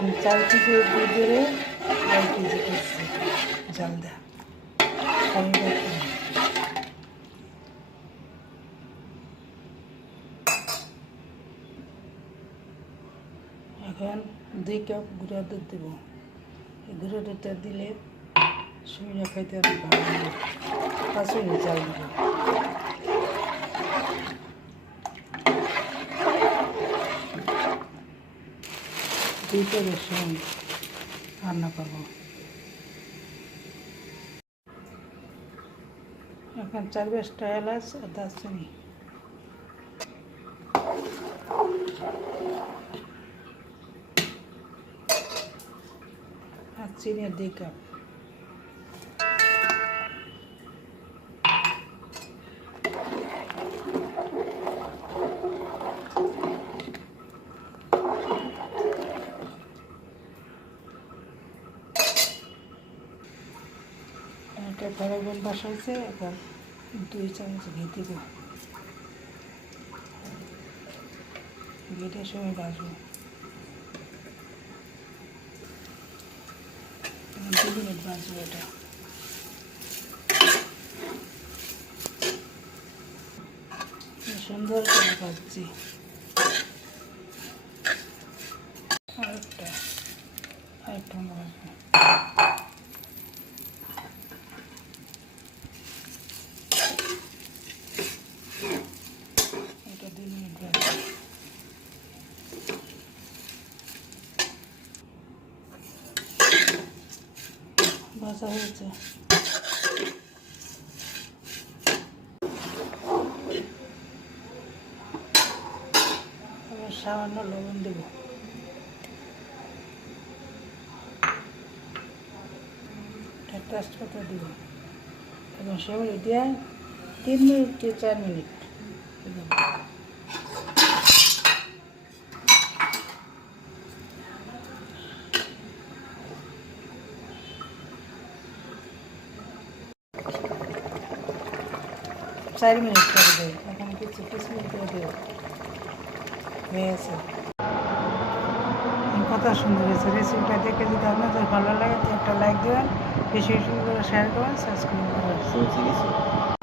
আমি চার থেকে দুধ ধরে এক কেজি করছি জল এখন দুই কাপ গুঁড়া দুধ দেব গুঁড়া দুধটা দিলে শরীরে খাইতে অনেক ভালো পাঁচ চাল দেবো দুইটা বেসন রান্না করব এখন চার বেশটা আছে আর দারচিনি আর চিনি আর দুই কাপ একটা প্যারাগন বসাইছে এখন দুই চামচ ঘি দিব ঘিটার সময় বাসবো দু মিনিট বাসবো এটা সুন্দর করে ভাজছি আরেকটা আরেকটা ভাজবো ভাজা হয়েছে সামান্য লবণ দেব তেজপাতা দিব এবং সেগুলো দিয়ে তিন মিনিট কি চার মিনিট চার মিনিট করে দেয় এখন কিছু কিচমিচ করে দেব হয়ে কত সুন্দর হয়েছে রেসিপিটা দেখে যদি আপনাদের ভালো লাগে একটা লাইক দেবেন বেশি বেশি করে শেয়ার করবেন সাবস্ক্রাইব করবেন